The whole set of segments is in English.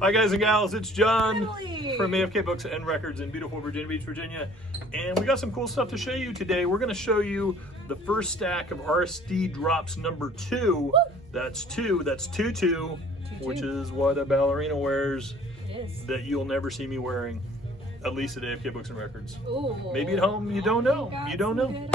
Hi guys and gals, it's John Emily from AFK Books and Records in beautiful Virginia Beach, Virginia. And we got some cool stuff to show you today. We're going to show you the first stack of RSD drops number 2. Woo! That's 2, which is what a ballerina wears Yes. that you'll never see me wearing, at least at AFK Books and Records. Ooh. Maybe at home, you don't know. You don't know.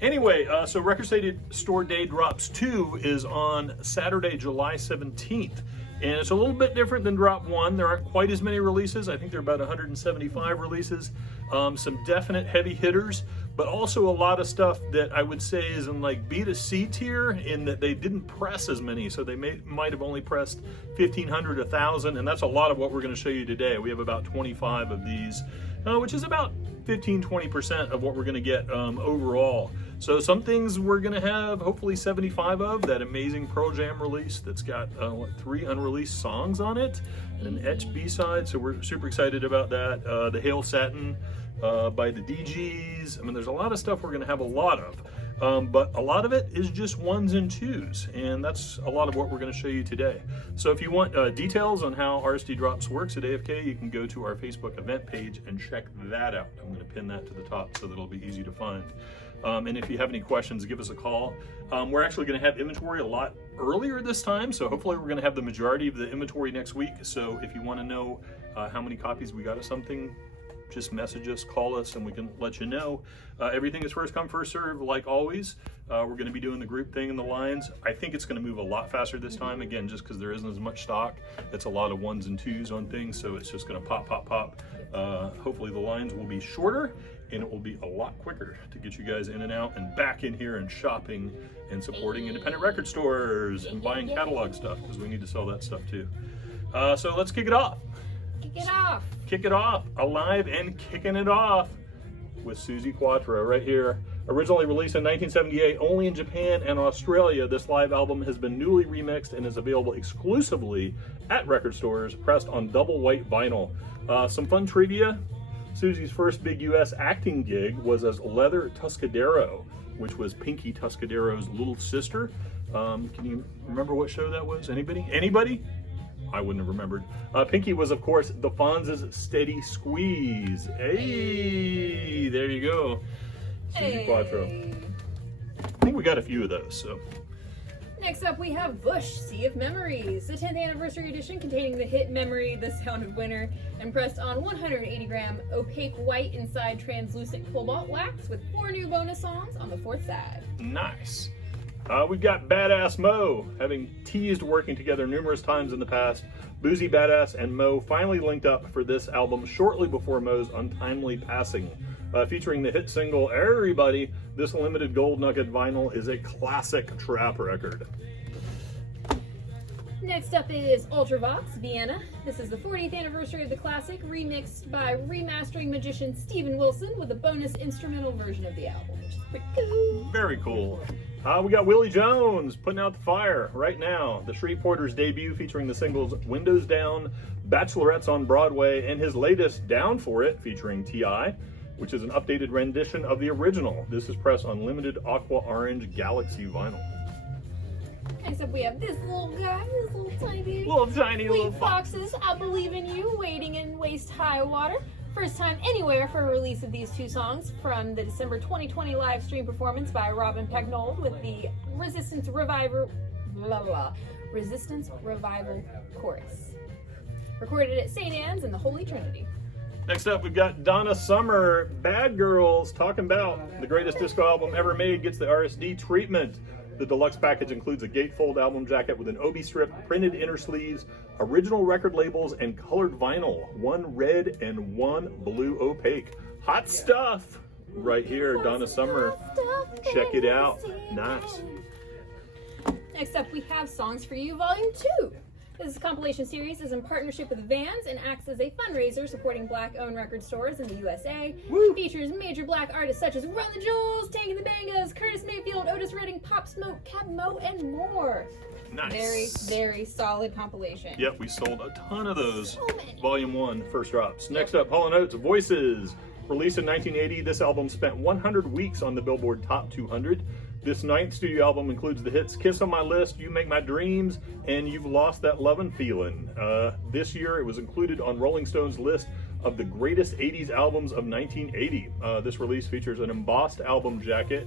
Anyway, so Record Store Day Drops 2 is on Saturday, July 17th. And it's a little bit different than Drop 1. There aren't quite as many releases. I think there are about 175 releases. Some definite heavy hitters, but also a lot of stuff that I would say is in like B to C tier, in that they didn't press as many. So they might have only pressed 1,500, 1,000, and that's a lot of what we're going to show you today. We have about 25 of these, which is about 15-20% of what we're going to get overall. So some things we're going to have hopefully 75 of. That amazing Pearl Jam release that's got 3 unreleased songs on it and an etched B-side, so we're super excited about that. The Hail Satin by the DGs. I mean, there's a lot of stuff we're going to have a lot of, but a lot of it is just 1s and 2s, and that's a lot of what we're going to show you today. So if you want details on how RSD Drops works at AFK, you can go to our Facebook event page and check that out. I'm going to pin that to the top so that it'll be easy to find. And if you have any questions, give us a call. We're actually going to have inventory a lot earlier this time, so hopefully we're going to have the majority of the inventory next week. So if you want to know how many copies we got of something, just message us, call us, and we can let you know. Everything is first come, first serve, like always. We're going to be doing the group thing in the lines. I think it's going to move a lot faster this time, again, just because there isn't as much stock. It's a lot of 1s and 2s on things, so it's just going to pop, pop, pop. Hopefully the lines will be shorter, and it will be a lot quicker to get you guys in and out and back in here and shopping and supporting independent record stores and buying catalog stuff, because we need to sell that stuff too. So let's kick it off. Kick it off. Kick it off, alive and kicking it off with Suzi Quatro right here. Originally released in 1978 only in Japan and Australia, this live album has been newly remixed and is available exclusively at record stores, pressed on double white vinyl. Some fun trivia: Suzi's first big US acting gig was as Leather Tuscadero, which was Pinky Tuscadero's little sister. Can you remember what show that was? Anybody? Anybody? I wouldn't have remembered. Pinky was, of course, the Fonz's Steady Squeeze. Hey, there you go. Suzi Quatro. I think we got a few of those, so. Next up, we have Bush, Sea of Memories, the 10th anniversary edition containing the hit Memory, The Sound of Winter, and pressed on 180-gram opaque white inside translucent cobalt wax with 4 new bonus songs on the 4th side. Nice. We've got Badass Mo, having teased working together numerous times in the past. Boozy Badass and Mo finally linked up for this album shortly before Mo's untimely passing. Featuring the hit single Everybody, this limited gold nugget vinyl is a classic trap record. Next up is Ultrabox Vienna. This is the 40th anniversary of the classic, remixed by remastering magician Steven Wilson with a bonus instrumental version of the album, which is pretty cool. Very cool. We got Willie Jones putting out the fire right now. The Shreveporter's debut featuring the singles Windows Down, Bachelorettes on Broadway, and his latest Down For It featuring T.I., which is an updated rendition of the original. This is pressed on limited Aqua Orange Galaxy vinyl. Next up, we have this little guy, this Little tiny Fleet Foxes, I Believe in You, Wading in Waist High Water. First time anywhere for a release of these 2 songs from the December 2020 live stream performance by Robin Pecknold with the Resistance Revival chorus. Recorded at St. Anne's in the Holy Trinity. Next up, we've got Donna Summer, Bad Girls, talking about the greatest disco album ever made, gets the RSD treatment. The deluxe package includes a gatefold album jacket with an obi strip, printed inner sleeves, original record labels, and colored vinyl. 1 red and 1 blue opaque. Hot stuff right here, Donna Summer. Check it out. Nice. Next up, we have Songs for You Volume 2. This compilation series is in partnership with Vans and acts as a fundraiser supporting Black-owned record stores in the USA. Woo. Features major Black artists such as Run the Jewels, Tank and the Bangas, Curtis Mayfield, Otis Redding, Pop Smoke, Cab Mo, and more. Nice. Very, very solid compilation. Yep, we sold a ton of those. Volume 1, first drops. Next up, Hall & Oates, Voices. Released in 1980, this album spent 100 weeks on the Billboard Top 200. This 9th studio album includes the hits Kiss on My List, You Make My Dreams, and You've Lost That Lovin' Feelin'. This year it was included on Rolling Stone's list of the greatest 80s albums of 1980. This release features an embossed album jacket,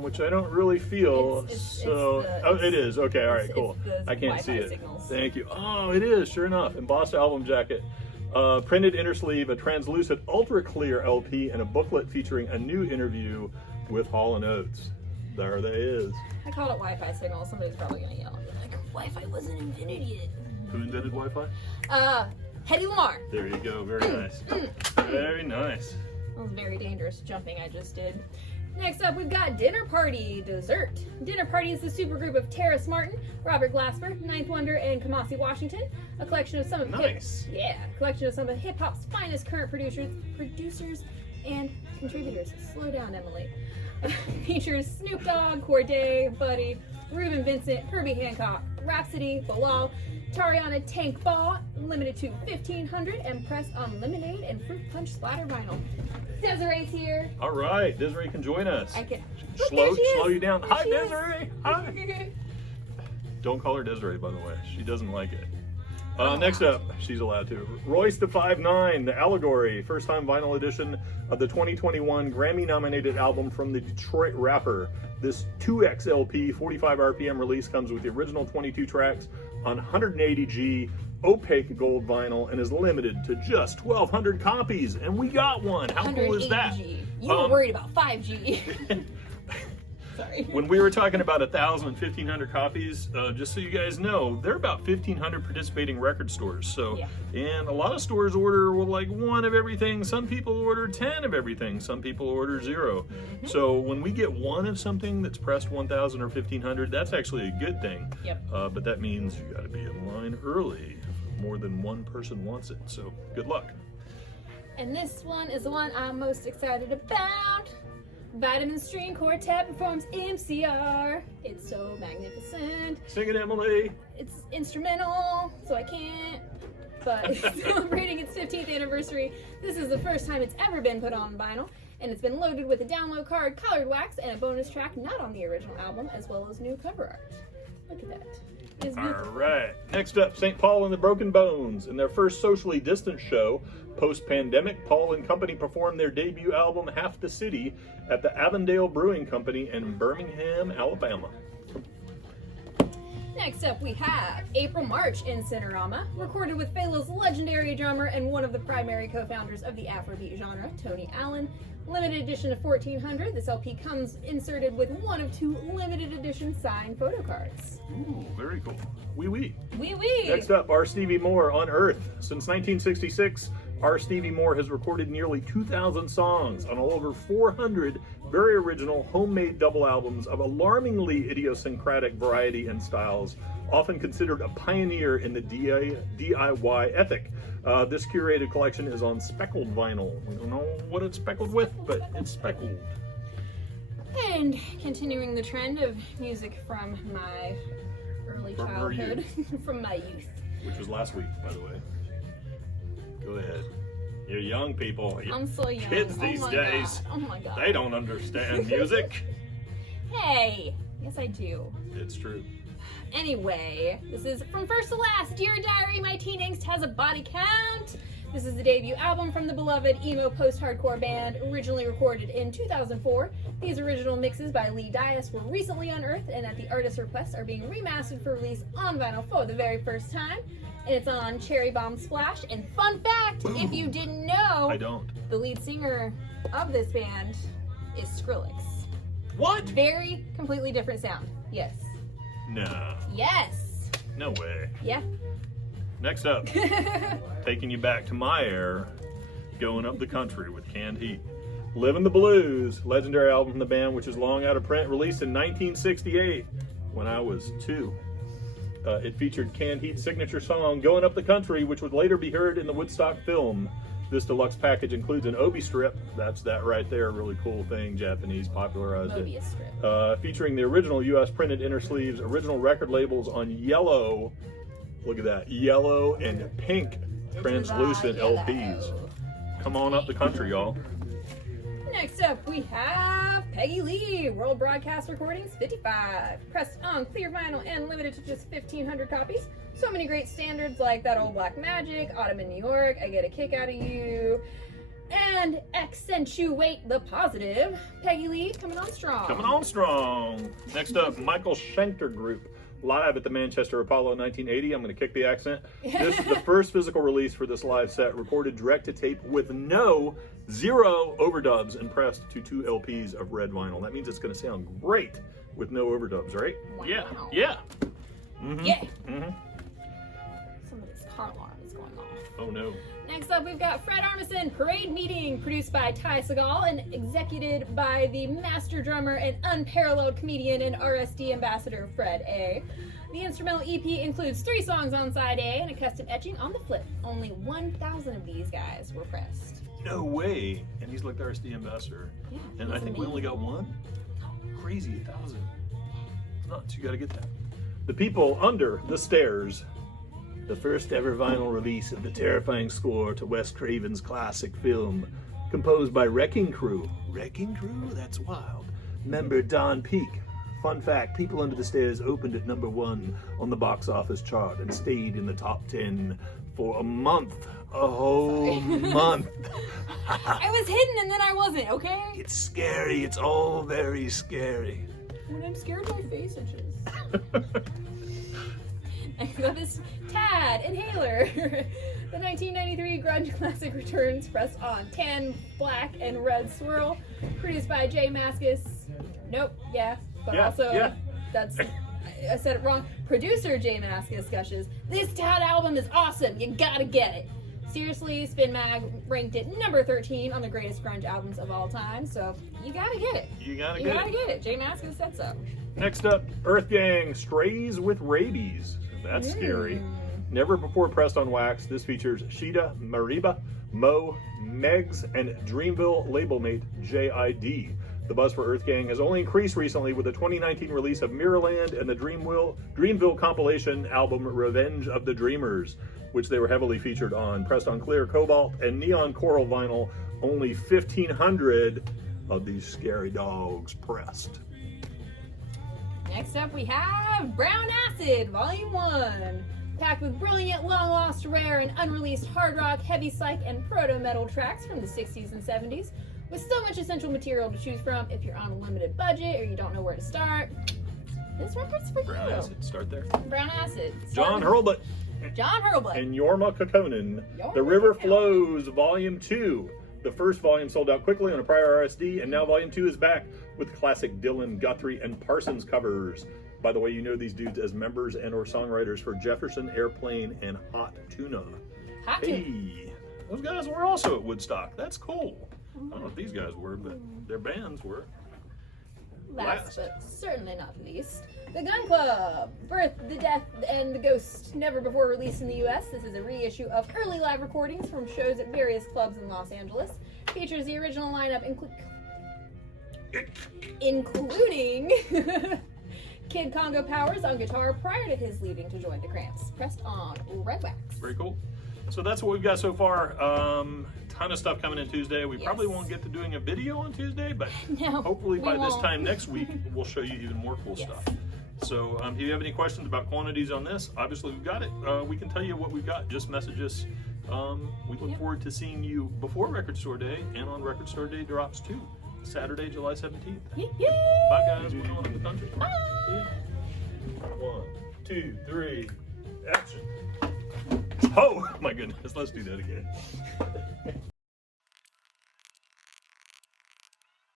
which I don't really feel. It is. Okay, all right, cool. I can't see it. Signals. Thank you. Oh, it is, sure enough. Embossed album jacket. Printed inner sleeve, a translucent ultra clear LP, and a booklet featuring a new interview with Hall & Oates. There they is. I called it Wi-Fi signal. Somebody's probably gonna yell at me like, Wi-Fi wasn't invented yet. Who invented Wi-Fi? Hedy Lamar. There you go. Very nice. Very nice. That was very dangerous jumping I just did. Next up, we've got Dinner Party Dessert. Dinner Party is the supergroup of Terrace Martin, Robert Glasper, Ninth Wonder, and Kamasi Washington. A collection of some of hip hop's finest current producers and contributors. Slow down, Emily. Features Snoop Dogg, Corday, Buddy, Reuben Vincent, Herbie Hancock, Rhapsody, Bilal, Tariana Tank Ball, limited to 1,500 and pressed on lemonade and fruit punch splatter vinyl. Desiree's here. All right, Desiree can join us. I can. Slow you down. There Hi, she is. Desiree. Hi. Don't call her Desiree, by the way. She doesn't like it. Next up, she's allowed to. Royce the 5'9", The Allegory, first-time vinyl edition of the 2021 Grammy-nominated album from the Detroit rapper. This 2X LP, 45 RPM release comes with the original 22 tracks on 180G opaque gold vinyl and is limited to just 1,200 copies. And we got one. How cool is that? 180G. You were worried about 5G. Sorry. When we were talking about 1,000 and 1,500 copies, just so you guys know, there are about 1,500 participating record stores. So, and a lot of stores order like one of everything. Some people order 10 of everything. Some people order 0. So when we get one of something that's pressed 1,000 or 1,500, that's actually a good thing. But that means you got to be in line early. More than one person wants it. So good luck. And this one is the one I'm most excited about. Vitamin String Quartet performs MCR. It's so magnificent. Sing it, Emily. It's instrumental, so I can't. But it's celebrating its 15th anniversary. This is the first time it's ever been put on vinyl, and it's been loaded with a download card, colored wax, and a bonus track not on the original album, as well as new cover art. Look at that. It's beautiful. All right. Next up, St. Paul and the Broken Bones. In their first socially distant show, post-pandemic, Paul and company performed their debut album, Half the City, at the Avondale Brewing Company in Birmingham, Alabama. Next up, we have April March in Cinerama, recorded with Phelo's legendary drummer and one of the primary co-founders of the Afrobeat genre, Tony Allen. Limited edition of 1,400. This LP comes inserted with one of 2 limited edition signed photo cards. Ooh, very cool. Wee wee. Wee wee. Next up, R. Stevie Moore on Earth. Since 1966, R. Stevie Moore has recorded nearly 2,000 songs on over 400 very original homemade double albums of alarmingly idiosyncratic variety and styles, often considered a pioneer in the DIY ethic. This curated collection is on speckled vinyl. We don't know what it's speckled with, but it's speckled. And continuing the trend of music from my early childhood, from my youth. Which was last week, by the way. Go ahead. You young people. I'm so young. Kids these days. God. Oh my God. They don't understand music. Hey. Yes, I do. It's true. Anyway, this is From First to Last. Dear Diary, my teen angst has a body count. This is the debut album from the beloved emo post-hardcore band, originally recorded in 2004. These original mixes by Lee Dias were recently unearthed and at the artist's request are being remastered for release on vinyl for the very first time. And it's on Cherry Bomb Splash. And fun fact, if you didn't know, I don't. The lead singer of this band is Skrillex. What? Very completely different sound. Yes. No. Yes. No way. Yeah. Next up, taking you back to my era, going up the country with Canned Heat. Livin' the Blues, legendary album from the band, which is long out of print, released in 1968 when I was 2. It featured Canned Heat's signature song, Going Up the Country, which would later be heard in the Woodstock film. This deluxe package includes an obi strip, that's that right there, really cool thing, Japanese popularized Mobius strip. it. Featuring the original US printed inner sleeves, original record labels on yellow, look at that, yellow and pink translucent LPs. Come on up the country, y'all. Next up, we have Peggy Lee, World Broadcast Recordings 55. Pressed on clear vinyl and limited to just 1,500 copies. So many great standards like That Old Black Magic, Autumn in New York, I Get a Kick Out of You, and Accentuate the Positive. Peggy Lee coming on strong. Coming on strong. Next up, Michael Schenker Group, live at the Manchester Apollo 1980. I'm going to kick the accent. This is the first physical release for this live set, recorded direct to tape with zero overdubs and pressed to 2 LPs of red vinyl. That means it's going to sound great with no overdubs, right? Wow. Yeah. Yeah. Mm-hmm. Yeah. Mm-hmm. Somebody's car alarm is going off. Oh no. Next up, we've got Fred Armisen, Parade Meeting, produced by Ty Segall and executed by the master drummer and unparalleled comedian and RSD ambassador, Fred A. The instrumental EP includes 3 songs on side A and a custom etching on the flip. Only 1,000 of these guys were pressed. No way. And he's like the RSD ambassador. Yeah, And I think we only got one? Crazy, 1,000. It's nuts. You got to get that. The People Under the Stairs. The first ever vinyl release of the terrifying score to Wes Craven's classic film, composed by Wrecking Crew. Wrecking Crew? That's wild. Member Don Peake. Fun fact, People Under the Stairs opened at #1 on the box office chart and stayed in the top 10 for a month. A whole month. I was hidden and then I wasn't, okay? It's scary. It's all very scary. When I'm scared, my face itches. Next up is Tad Inhaler. The 1993 grunge classic returns, pressed on tan, black, and red swirl. Produced by Jay Mascis. Nope, but also, that's, I said it wrong. Producer Jay Mascis gushes, "This Tad album is awesome, you gotta get it." Seriously, Spin Mag ranked it number 13 on the greatest grunge albums of all time, so you gotta get it. You gotta get get it. Jay Mascis said so. Next up, Earth Gang, Strays with Rabies. That's scary. Never before pressed on wax, this features Sheeta, Mariba, Mo, Megs, and Dreamville label mate JID. The buzz for Earth Gang has only increased recently with the 2019 release of Mirrorland and the Dreamville compilation album Revenge of the Dreamers, which they were heavily featured on. Pressed on clear cobalt and neon coral vinyl, only 1,500 of these scary dogs pressed. Next up, we have Brown Acid, Volume 1. Packed with brilliant, long-lost, rare, and unreleased hard rock, heavy psych, and proto-metal tracks from the 60s and 70s. With so much essential material to choose from, if you're on a limited budget or you don't know where to start, this record's for Brown you. Acid, start there. Brown Acid. John Hurlbut. John Hurlbut. And Jorma Kokkonen. Jorma The River Kokkonen. Flows, Volume 2. The first volume sold out quickly on a prior RSD, and now Volume 2 is back with classic Dylan, Guthrie, and Parsons covers. By the way, you know these dudes as members and or songwriters for Jefferson Airplane and Hot Tuna. Hot Tuna. Hey, those guys were also at Woodstock. That's cool. I don't know if these guys were, but their bands were. Last but certainly not least, The Gun Club, Birth, the Death, and the Ghost, never before released in the US. This is a reissue of early live recordings from shows at various clubs in Los Angeles. Features the original lineup, including Kid Congo Powers on guitar prior to his leaving to join the Cramps. Pressed on red wax. Very cool. So that's what we've got so far. Ton of stuff coming in Tuesday. We probably won't get to doing a video on Tuesday, but No, hopefully by we this won't. time next week, we'll show you even more cool stuff. So if you have any questions about quantities on this, obviously we've got it. We can tell you what we've got. Just message us. We look forward to seeing you before Record Store Day and on Record Store Day drops too. Saturday, July 17th. Bye guys, we're going to the country. Bye. Yeah. 1, 2, 3, action. Oh my goodness, let's do that again.